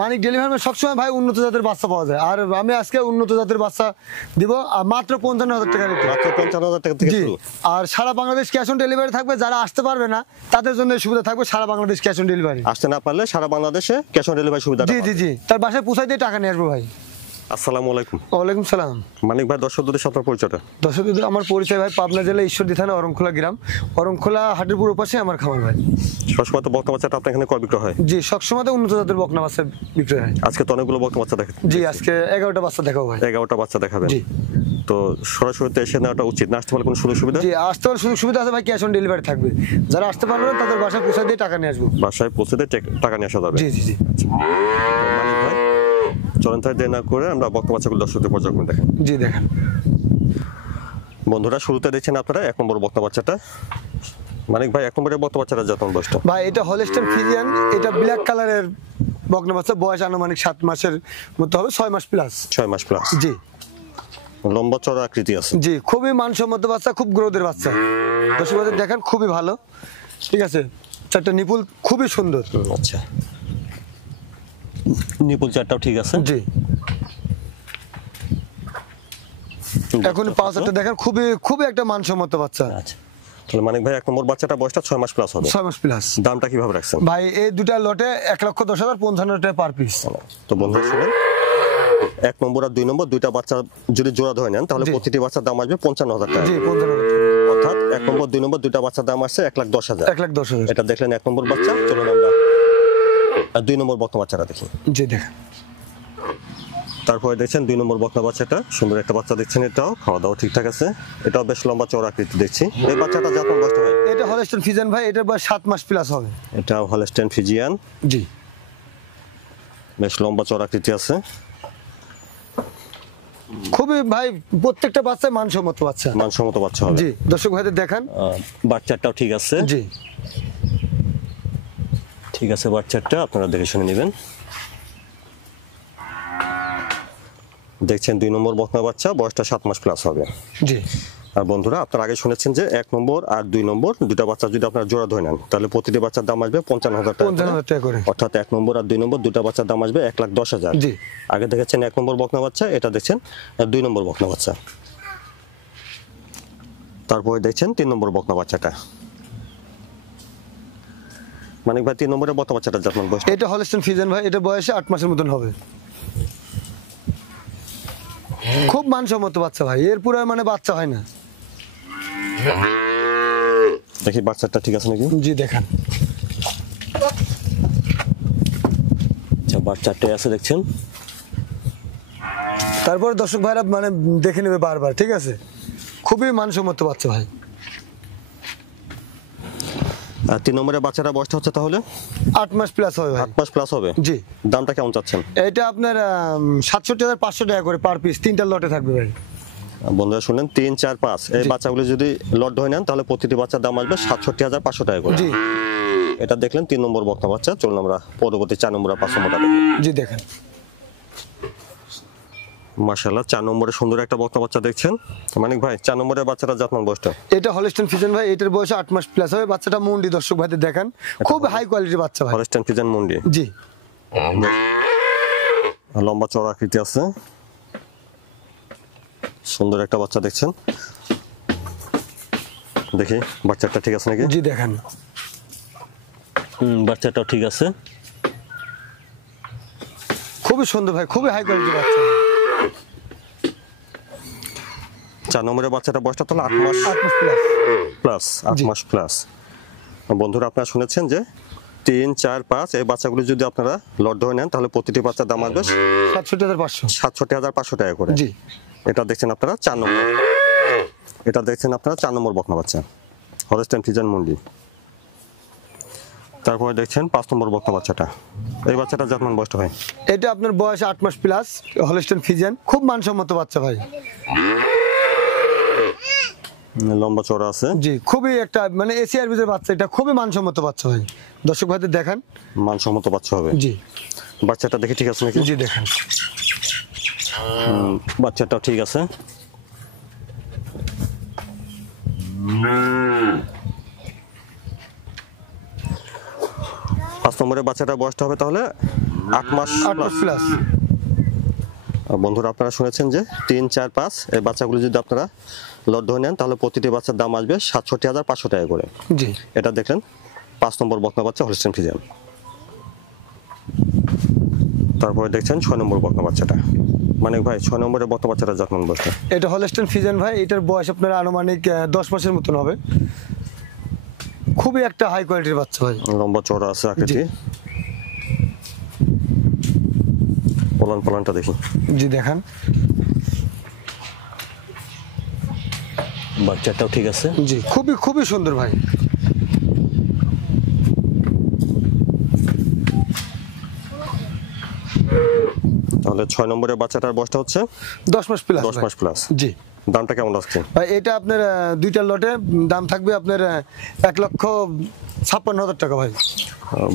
মানিক dairy ফার্মে সবসময় ভাই উন্নত জাতের বাচ্চা পাওয়া যায়, আর আমি আজকে উন্নত জাতের বাচ্চা দিব মাত্র 55,000 টাকা রেটে। মাত্র 55,000 টাকা থেকে শুরু। আর সারা বাংলাদেশ ক্যাশ অন ডেলিভারি থাকবে, যারা আসতে পারবে না তাদের জন্য সুবিধা থাকবে সারা বাংলাদেশ ক্যাশ অন ডেলিভারি। আসতে না পারলে সারা বাংলাদেশে ক্যাশ অন ডেলিভারি সুবিধা। জি জি জি, তার বাসায় পৌঁছাই দিয়ে টাকা নিয়ে আসবো ভাই। আসসালামু আলাইকুম। ওয়ালাইকুম সালাম। মানিক ভাই, দর্শকদের সাথে পরিচয়টা। দর্শকদের আমার পরিচয় ভাই, পাবনা জেলা ঈশ্বরদী থানা অরংখোলা গ্রাম, অরংখোলা হাটের পুরো পাশে আমার খামার ভাই। সবসময় তো বকনা বাচ্চাটা আপনার এখানে কয় বিক্রয় হয়? জি, সবসময় তো উন্নত জাতের বকনা বাচ্চা বিক্রয় হয়। আজকে তো অনেকগুলো বকনা বাচ্চা দেখেন। জি, আজকে 11টা বাচ্চা দেখাবো ভাই। 11টা বাচ্চা দেখাবেন। জি। তো সরাসরি এসে নেওয়াটা উচিত না, আসতে পারলে কোনো সুযোগ সুবিধা? জি, আসতে পারলে সুযোগ সুবিধা আছে ভাই, ক্যাশ অন ডেলিভারি থাকবে। যারা আসতে পারবে না তাদের বাসায় পৌঁছে দিয়ে টাকা নিয়ে আসবো। বাসায় পৌঁছে দিয়ে টাকা নিয়ে আসা যাবে। জি জি জি। মানিক ভাই, চলেন তাই দেরি না করে আমরা বকনা বাচ্চাগুলো দর্শকদের পর্যবেক্ষণ দেখেন। জি দেখেন বন্ধুরা, শুরুতে দেখছেন আপনারা 1 নম্বর বকনা বাচ্চাটা। মানিক ভাই, 1 নম্বরের বকনা বাচ্চাটা যত্ন বয়সটা? ভাই এটা হলস্টাইন ফ্রিজিয়ান, এটা ব্ল্যাক কালারের বকনা বাচ্চা, বয়স আনুমানিক 7 মাসের মতো হবে, 6 মাস প্লাস। 6 মাস প্লাস। জি। লম্বা চড়া আকৃতি আছে। জি, খুবই মানসম্মত বাচ্চা, খুব গ্রোথের বাচ্চা। দর্শকদের দেখেন খুবই ভালো, ঠিক আছে। চারটা নিপুল খুবই সুন্দর। আচ্ছা, নিপুল চারটাও ঠিক আছে। জি। এখন পাঁচটা দেখেন খুবই খুবই একটা মানসম্মত বাচ্চা। আচ্ছা, তাহলে মানিক ভাই 1 নম্বর বাচ্চাটা বয়সটা 6 মাস প্লাস হবে। 6 মাস প্লাস। দামটা কিভাবে রাখছেন ভাই? এই দুটা লটে 1,10,000 55,000 টাকা পার পিস। তো বন্ধুরা শুনুন, 1 নম্বর আর 2 নম্বর দুইটা বাচ্চা যদি জোড়া ধরে নেন তাহলে প্রতিটি বাচ্চার দাম আসবে 55,000 টাকা। জি, 55,000। অর্থাৎ 1 নম্বর 2 নম্বর দুইটা বাচ্চার দাম আসছে 1,10,000। 1,10,000। এটা দেখলেন 1 নম্বর বাচ্চা। চলুন আমরা 2 নম্বর বকনা বাচ্চাটা দেখি। জি দেখেন। তারপরে দেখছেন 2 নম্বর বকনা বাচ্চাটা, সুন্দর একটা বাচ্চা দেখছেন। এটাও খাওয়া দাওয়া ঠিকঠাক আছে, এটাও বেশ লম্বা চওড়া আকৃতি দেখছি। এই বাচ্চাটা যত্ন বয়স হয়? এটা হলস্টাইন ফ্রিজিয়ান ভাই, এটার বয়স 7 মাস প্লাস হবে। এটাও হলস্টাইন ফ্রিজিয়ান। জি। বেশ লম্বা চওড়া আকৃতি আছে। খুবই ভাই প্রত্যেকটা বাচ্চায় মানসম্মত বাচ্চা। মানসম্মত বাচ্চা হবে। জি, দর্শক ভাইদের দেখান। বাচ্চাটাও ঠিক আছে। জি। ঠিক আছে, বাচ্চাটা আপনারা দেখে শুনে নেবেন। দেখছেন 2 নম্বর বকনা বাচ্চা, বয়সটা 7 মাস প্লাস হবে। জি। আর বন্ধুরা, আপনারা আগে শুনেছেন যে 1 নম্বর আর 2 নম্বর দুটা বাচ্চা যদি আপনারা জোড়া ধরে নেন তাহলে প্রতিটি বাচ্চার দাম আসবে 55,000 টাকা। 55,000 টাকা করে। অর্থাৎ 1 নম্বর আর 2 নম্বর দুটা বাচ্চার দাম আসবে 1,10,000। জি। আগে দেখেছেন 1 নম্বর বকনা বাচ্চা, এটা দেখছেন 2 নম্বর বকনা বাচ্চা। তারপরে দেখছেন 3 নম্বর বকনা বাচ্চাটা। মানিক ভাই, 3 নম্বরের বকনা বাচ্চাটা যত্ন বয়স? এটা হলস্টাইন ফ্রিজিয়ান ভাই, এটা বয়সে 8 মাসের মতন হবে। খুব মানসম্মত বাচ্চা ভাই, এর পুরো মানে বাচ্চা হয় না। দেখি বাচ্চাটা ঠিক আছে নাকি। জি দেখান। আচ্ছা, বাচ্চাটাই আছে দেখছেন। তারপরে দর্শক ভাইরা মানে দেখে নেবে বারবার, ঠিক আছে। খুবই মানসম্মত বাচ্চা ভাই। আর 3 নম্বরের বাচ্চাটা বয়সটা হচ্ছে তাহলে 8 মাস প্লাস হবে ভাই। 8 মাস প্লাস হবে। জি। দামটা কেমন চাচ্ছেন? এটা আপনার 67,500 টাকা করে পার পিস, 3টা লটে থাকবে ভাই। বন্ধুরা শুনেন, 3, 4, 5 এই বাচ্চাগুলো যদি লট ধরে নেন তাহলে প্রতিটি বাচ্চার দাম আসবে 67,500 টাকা করে। জি। এটা দেখলেন 3 নম্বর বকনা বাচ্চা। চলুন আমরা পরবর্তী 4 নম্বর আর 5 নম্বরটা দেখি। জি দেখেন। মাশাআল্লাহ, 4 নম্বরে সুন্দর একটা বকনা বাচ্চা দেখছেন। মানিক ভাই, 4 নম্বরের বাচ্চাটা যত্ন বয়সটা? এটা হলস্টাইন ফ্রিজিয়ান ভাই, এটার বয়স 8 মাস প্লাস হবে। বাচ্চাটা মুন্ডি, দর্শক ভাইদের দেখান, খুব হাই কোয়ালিটির বাচ্চা ভাই। হলস্টাইন ফ্রিজিয়ান মুন্ডি। জি। লম্বা চওড়া আকৃতি আছে, সুন্দর একটা বাচ্চা দেখছেন। দেখি বাচ্চাটা ঠিক আছে নাকি। জি দেখান। বাচ্চাটাও ঠিক আছে। খুবই সুন্দর ভাই, খুবই হাই কোয়ালিটির বাচ্চা। 4 নম্বরের বাচ্চাটা বয়সটা তাহলে 8 মাস প্লাস। 8 মাস প্লাস। বন্ধুরা, আপনারা শুনেছেন যে 3, 4, 5 এই বাচ্চাগুলো যদি আপনারা লট ধরে নেন তাহলে প্রতিটি বাচ্চার দাম আসবে 67,500। 67,500 টাকা করে। জি। এটা দেখছেন আপনারা 4 নম্বর। এটা দেখছেন আপনারা 4 নম্বর বকনা বাচ্চা, হলস্টাইন ফ্রিজিয়ান মুন্ডি। তারপরে দেখছেন 5 নম্বর বকনা বাচ্চাটা। এই বাচ্চাটা যত্ন বয়সটা হয়? এটা আপনার বয়স 8 মাস প্লাস, হলস্টাইন ফ্রিজিয়ান, খুব মানসম্মত বাচ্চা ভাই। লম্বা চওড়া আছে। জি, খুবই একটা মানে এশিয়ার ভিতরে বাচ্চা, এটা খুবই মানসম্মত বাচ্চা ভাই। দর্শক ভাইদের দেখান। মানসম্মত বাচ্চা হবে। জি। বাচ্চাটা দেখি ঠিক আছে নাকি। জি দেখান। বাচ্চাটাও ঠিক আছে। 5 নম্বরের বাচ্চাটার বয়সটা হবে তাহলে 8 মাস 8 মাস প্লাস। বন্ধুরা আপনারা শুনেছেন যে 3, 4, 5 এই বাচ্চাগুলো যদি আপনারা লট ধরে নেন তাহলে প্রতিটি বাচ্চার দাম আসবে ৬৭,৫০০ টাকা করে। জি এটা দেখলেন 5 নম্বর বকনা বাচ্চা হলস্টেইন ফ্রিজিয়ান। তারপরে দেখছেন 6 নম্বর বকনা বাচ্চাটা। মানে ভাই 6 নম্বরের বকনা বাচ্চাটা যত্ন বসে। এটা হলস্টেইন ফ্রিজিয়ান ভাই, এটার বয়স আপনার আনুমানিক 10 মাসের মতন হবে। খুবই একটা হাই কোয়ালিটির বাচ্চা ভাই, লম্বা চওড়া আছে আকৃতি। পালানটা দেখি। জি দেখান। বাচ্চাটাও ঠিক আছে। জি খুবই সুন্দর ভাই। তাহলে 6 নম্বরের বাচ্চাটার বয়সটা হচ্ছে 10 মাস প্লাস। 10 মাস প্লাস। জি দামটা কেমন আসছে ভাই? এটা আপনার দুইটা লটে দাম থাকবে আপনার 1,56,000 টাকা ভাই।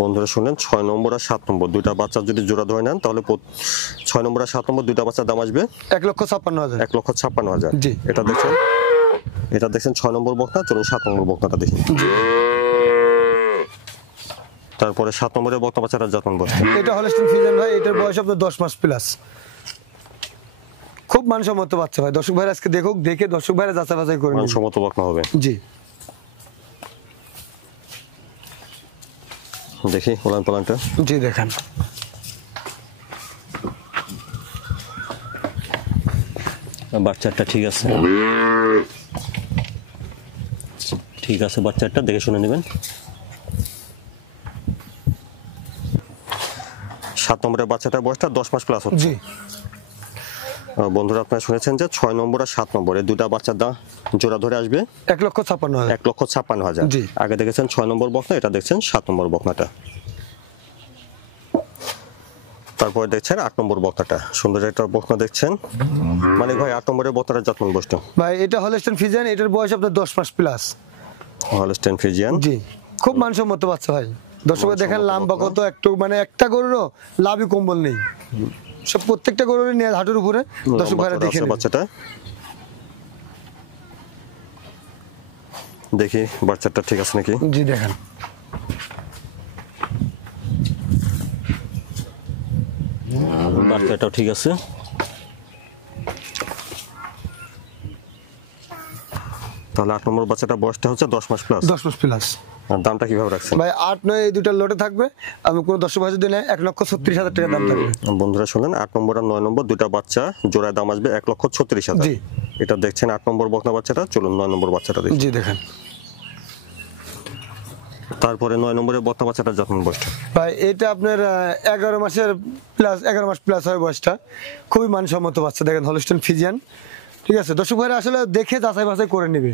বন্ধুরা শুনলেন 6 নম্বর আর 7 নম্বর দুইটা বাচ্চা যদি জোড়া ধরে নেন তাহলে 6 নম্বর আর 7 নম্বর দুইটা বাচ্চার দাম আসবে 1,56,000। 1,56,000। জি। এটা দেখছেন 6 নম্বর বকনা। চলুন 7 নম্বর বকনাটা দেখি। তারপরে 7 নম্বরের বকনা বাচ্চাটা যত্ন বসছে। এটা হলস্টেইন ফ্রিজিয়ান ভাই, এটার বয়স আপনার 10 মাস প্লাস। খুব মানসম্মত বাচ্চা ভাই। দর্শক ভাইরা আজকে দেখে দর্শক ভাইরা যাচাই বাছাই করে নিন। মানসম্মত বকনা হবে। জি দেখি পালানটা। জি দেখান। বাচ্চাটা ঠিক আছে। ঠিক আছে, বাচ্চাটা দেখে শুনে নেবেন। 7 নম্বরের বাচ্চাটার বয়সটা 10 মাস প্লাস হচ্ছে। জি বন্ধুরা আপনারা শুনেছেন যে 6 নম্বর আর 7 নম্বর এই দুটা বাচ্চার দাম জোড়া ধরে আসবে 1,56,000। 1,56,000। জি। আগে দেখেছেন 6 নম্বর বকনা, এটা দেখছেন 7 নম্বর বকনাটা। তারপরে দেখছেন 8 নম্বর বকনাটা। সুন্দর একটা বকনা দেখছেন। মানে ভাই 8 নম্বরের বকনাটার যত্ন বসতো ভাই এটা হলস্টেইন ফ্রিজিয়ান, এটার বয়স আপনার 10 মাস প্লাস। Holstein Friesian. জি খুব মানসম্মত বাচ্চা ভাই। দর্শক দেখেন লাম্বা কত, একটু মানে একটা গরুরও লাভই কম্বল নেই। সব প্রত্যেকটা গরুর নিয়ে হাঁটুর উপরে। দর্শক ভাইরা দেখে নেন। বাচ্চাটা দেখি বাচ্চাটা ঠিক আছে নাকি। জি দেখেন। বাচ্চাটাও ঠিক আছে। তাহলে 8 নম্বর বাচ্চাটা বয়সটা হচ্ছে 10 মাস প্লাস। 10 মাস প্লাস। আর দামটা কিভাবে রাখছেন ভাই 8, 9 এই দুইটা লটে থাকবে। আমি কোনো দর্শক ভাই যদি নেয় 1,36,000 টাকা দাম থাকবে। বন্ধুরা শুনলেন 8 নম্বর আর 9 নম্বর দুইটা বাচ্চা জোড়ায় দাম আসবে 1,36,000। জি। এটা দেখছেন 8 নম্বর বকনা বাচ্চাটা। চলুন 9 নম্বর বাচ্চাটা দেখি। জি দেখেন। তারপরে 9 নম্বরের বকনা বাচ্চাটা যত্ন বয়সটা ভাই এটা আপনার 11 মাসের প্লাস, 11 মাস প্লাস হয় বয়সটা। খুবই মানসম্মত বাচ্চা দেখেন, হলস্টেইন ফ্রিজিয়ান। ঠিক আছে, দর্শক ভাইরা আসলে দেখে যাচাই বাছাই করে নেবে।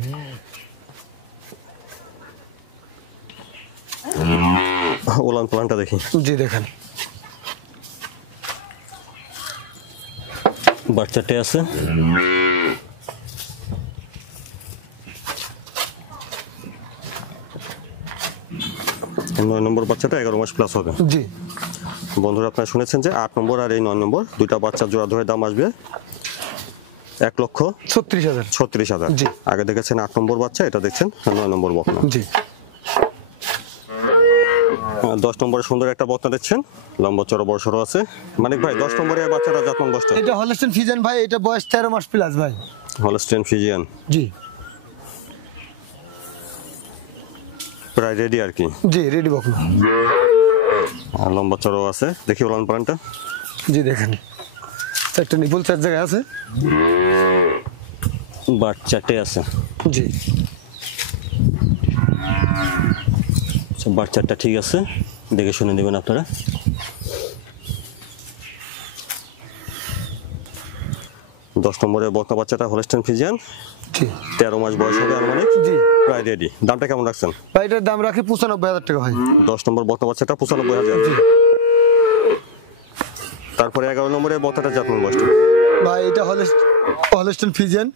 পালানটা দেখি। জি দেখেন। বাচ্চাটা আছে। 9 নম্বর বাচ্চাটা 11 মাস প্লাস হবে। জি বন্ধুরা আপনারা শুনেছেন যে 8 নম্বর আর এই 9 নম্বর দুইটা বাচ্চা জোড়া ধরে দাম আসবে 36,000। 1,36,000। জি। আগে দেখেছেন 8 নম্বর বাচ্চা, এটা দেখছেন 9 নম্বর বকনা। জি 10 নম্বরে সুন্দর একটা বকনা দেখছেন, লম্বা চড়া বড় সড়ো আছে। মানিক ভাই 10 নম্বরে বাচ্চাটা যত্ন বসছে। এটা হলস্টেইন ফ্রিজিয়ান ভাই, এটা বয়স 13 মাস প্লাস ভাই। Holstein Friesian. জি প্রায় রেডি আর কি। জি রেডি বকনা। আর লম্বা চড়াও আছে। দেখি পালানটা। জি দেখেন, একটা নিপুল 4 জায়গায় আছে। বাচ্চাটে আছে। জি বাচ্চাটা ঠিক আছে, দেখে শুনে নেবেন আপনারা। 10 নম্বরের বকনা বাচ্চাটা হলস্টেইন ফ্রিজিয়ান। জি 13 মাস বয়স হবে আনুমানিক। জি প্রায় রেডি। দামটা কেমন রাখছেন ভাই? এটার দাম রাখি 95,000 টাকা ভাই। 10 নম্বর বকনা বাচ্চাটা 95,000। জি তারপরে 11 নম্বরের বকনাটা যত্ন বসছে। ভাই এটা হলস্টেইন ফ্রিজিয়ান,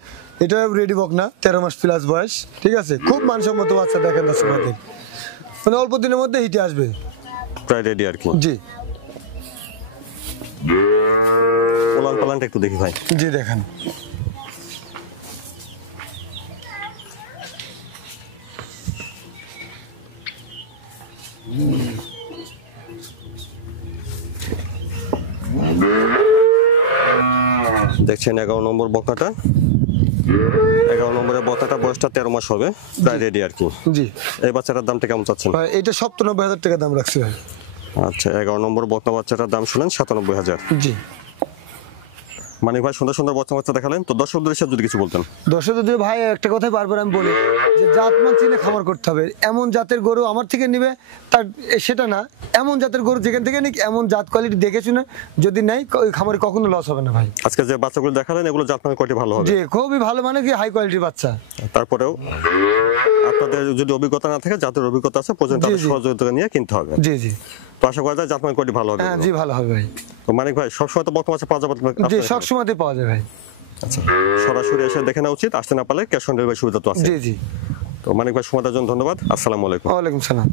এটা রেডি বকনা, 13 মাস প্লাস বয়স। ঠিক আছে, খুব মানসম্মত বাচ্চা দেখেন দর্শক ভাই। মানে অল্প দিনের মধ্যে হিটে আসবে। প্রায় রেডি আর কি। জি পালানটা একটু দেখি ভাই। জি দেখেন। দেখছেন 11 নম্বর বকনাটা। 11 নম্বরের বকনাটা বয়সটা 13 মাস হবে, প্রায় রেডি আর কি। জি এই বাচ্চাটার দামটা কেমন চাচ্ছেন? ভাই এটা ৯৭,০০০ টাকা দাম রাখছি ভাই। আচ্ছা, 11 নম্বর বকনা বাচ্চাটার দাম শুনেন ৯৭,০০০। জি মানিক ভাই সুন্দর সুন্দর বকনা বাচ্চা দেখালেন, তো দর্শকদের হিসেবে যদি কিছু বলতেন। দর্শকদের ভাই একটা কথাই বারবার আমি বলি যে জাতমান চিনে খামার করতে হবে। এমন জাতের গরু আমার থেকে নিবে তার সেটা না, এমন জাতের গরু যেখান থেকে নিক এমন জাত কোয়ালিটি দেখে শুনে যদি নেয় ওই খামারে কখনো লস হবে না ভাই। আজকে যে বাচ্চাগুলো দেখালেন এগুলো জাতমান কোয়ালিটি ভালো হবে? জি খুবই ভালো, মানে কি হাই কোয়ালিটির বাচ্চা। তারপরেও আপনাদের যদি অভিজ্ঞতা না থাকে, যাদের অভিজ্ঞতা আছে পর্যন্ত জি, তাদের জি। সহযোগিতা নিয়ে কিনতে হবে। জি জি তো আশা করা যায় জাতমান কোয়ালিটি ভালো হবে। হ্যাঁ জি ভালো হবে ভাই। তো মানিক ভাই সবসময় তো বকনা বাচ্চা পাওয়া যাবে আপনার জি এখানে? সব সময়তে পাওয়া যায় ভাই। আচ্ছা, সরাসরি এসে দেখে নেওয়া উচিত, আসতে না পারলে ক্যাশ অন ডেলিভারি সুবিধা তো আছে। জি জি তো মানিক ভাই সময় দেওয়ার জন্য ধন্যবাদ। আসসালামু আলাইকুম। ওয়ালাইকুম সালাম।